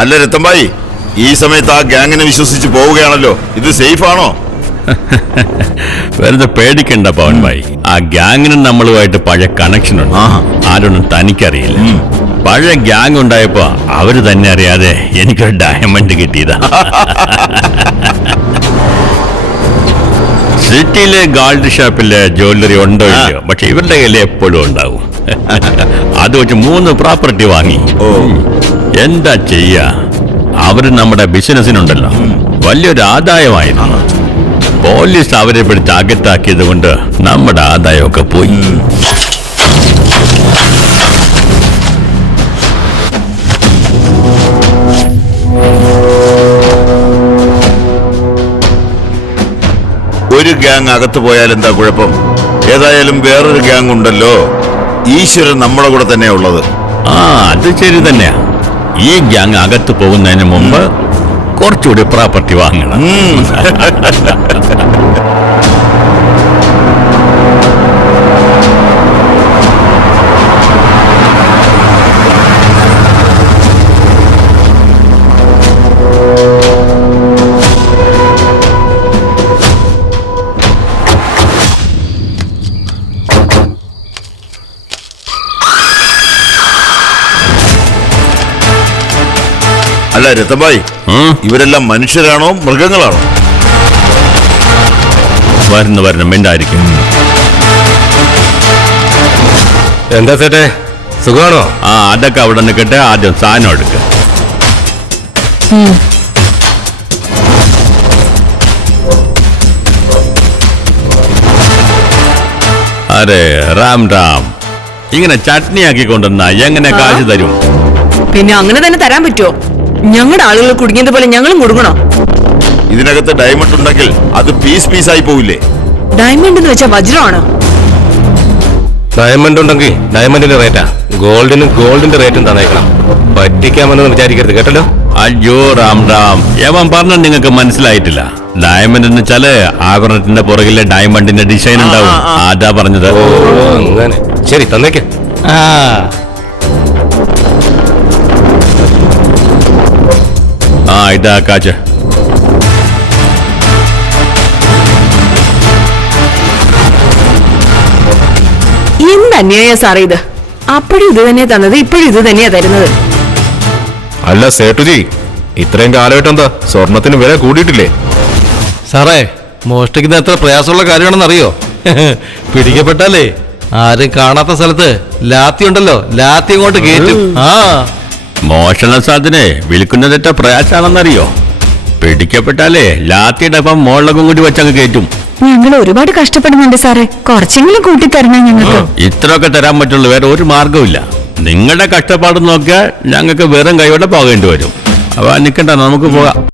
അല്ല രത്തമ്പായി, ഈ സമയത്ത് ആ ഗ്യാങ്ങിനെ വിശ്വസിച്ച് പോവുകയാണല്ലോ, ഇത് സേഫ് ആണോ? വെറുതെ പേടിക്കണ്ട പവൻ ഭായി. ആ ഗ്യാങ്ങിനും നമ്മളുമായിട്ട് പഴയ കണക്ഷൻ ഉണ്ട്. ആരൊന്നും തനിക്കറിയില്ല. പഴയ ഗ്യാങ് ഉണ്ടായപ്പോ അവര് തന്നെ അറിയാതെ എനിക്കൊരു ഡയമണ്ട് കിട്ടിയതാ. സിറ്റിയിലെ ഗോൾഡ് ഷോപ്പിലെ ജ്വല്ലറി ഉണ്ടോ ഇല്ലയോ, പക്ഷെ ഇവരുടെ കയ്യിൽ എപ്പോഴും ഉണ്ടാവും. അത് വെച്ച് 3 പ്രോപ്പർട്ടി വാങ്ങി. എന്താ ചെയ്യാ, അവര് നമ്മുടെ ബിസിനസിനുണ്ടല്ലോ വലിയൊരു ആദായമായിരുന്നു. പോലീസ് അവരെ പിടിച്ച് അകത്താക്കിയത് കൊണ്ട് നമ്മുടെ ആദായമൊക്കെ പോയി. ഒരു ഗ്യാങ് അകത്ത് പോയാൽ എന്താ കുഴപ്പം? ഏതായാലും വേറൊരു ഗ്യാങ് ഉണ്ടല്ലോ. ഈശ്വരൻ നമ്മുടെ കൂടെ തന്നെ ഉള്ളത്. അത് ശരി തന്നെയാ. ഈ ഗ്യാങ് അകത്ത് പോകുന്നതിന് മുമ്പ് കുറച്ചുകൂടി പ്രോപ്പർട്ടി വാങ്ങണം. അല്ല രത്തമ്പായി, ഇവരെല്ലാം മനുഷ്യരാണോ മൃഗങ്ങളാണോ? വരണം മിണ്ടായിരിക്കും. എന്താ ചേട്ടേ, സുഖമാണോ? അതൊക്കെ അവിടെ നിൽക്കട്ടെ, ആദ്യം സാധനം എടുക്ക. അരെ റാം റാം, ഇങ്ങനെ ചട്നിയാക്കി കൊണ്ടുവന്നാ എങ്ങനെ കാശ് തരും? പിന്നെ അങ്ങനെ തന്നെ തരാൻ പറ്റുമോ? ഞങ്ങളുടെ ആളുകൾ കുടുങ്ങിയതുപോലെ ഞങ്ങളും കുടുങ്ങണോ? ഇതിനകത്ത് ഡയമണ്ട് ഉണ്ടെങ്കിൽ അത് പീസായി പോവില്ലേ? ഡയമണ്ട് എന്ന് വെച്ചാൽ വജ്രമാണോ? ഡയമണ്ട് ഉണ്ടെങ്കിൽ ഡയമണ്ടിന്റെ റേറ്റാ, ഗോൾഡിന്റെ റേറ്റും തന്നേക്കണം. പറ്റിക്കാമെന്ന് വിചാരിക്കരുത് കേട്ടല്ലോ. അയ്യോ റാം റാം, യവൻ പറഞ്ഞ നിങ്ങൾക്ക് മനസ്സിലായിട്ടില്ല. ഡയമണ്ട് എന്ന് വെച്ചാല് ആഭരണത്തിന്റെ പുറകിലെ ഡയമണ്ടിന്റെ ഡിസൈൻ ഉണ്ടാവും, അതാ പറഞ്ഞത്. അങ്ങനെ ശരി, തന്നേക്ക്. ഇതാ കാച്ച്. എന്ത് അന്യായ സാറേ ഇത്? അപ്പോഴും ഇത് തന്നെയാ തന്നത്, ഇപ്പോഴും ഇത് തന്നെയാ തരുന്നത്. അല്ല സേട്ടുജി, ഇത്രയും കാലമായിട്ട് എന്താ സ്വർണത്തിന് വില കൂടിയിട്ടില്ലേ? സാറേ, മോഷ്ടിക്കുന്ന എത്ര പ്രയാസമുള്ള കാര്യമാണെന്ന് അറിയോ? പിടിക്കപ്പെട്ടാലേ ആരും കാണാത്ത സ്ഥലത്ത് ലാത്തി ഉണ്ടല്ലോ, ലാത്തി ഇങ്ങോട്ട് കയറ്റും. മോഷണ സാധനെ വിൽക്കുന്നതെറ്റ പ്രയാസാണെന്നറിയോ? പിടിക്കപ്പെട്ടാലേ ലാത്തിയുടെ ഒപ്പം മോളകം കൂടി വെച്ചങ്ങ് കയറ്റും. ഞങ്ങൾ ഒരുപാട് കഷ്ടപ്പെടുന്നുണ്ട് സാറേ, കുറച്ചെങ്കിലും കൂട്ടിത്തരണം ഞങ്ങൾക്ക്. ഇത്രയൊക്കെ തരാൻ പറ്റുള്ളൂ, വേറെ ഒരു മാർഗമില്ല. നിങ്ങളുടെ കഷ്ടപ്പാട് നോക്കിയാൽ ഞങ്ങൾക്ക് വെറും കൈയോടെ പോകേണ്ടി വരും. അപ്പൊ നിൽക്കണ്ട, നമുക്ക് പോകാം.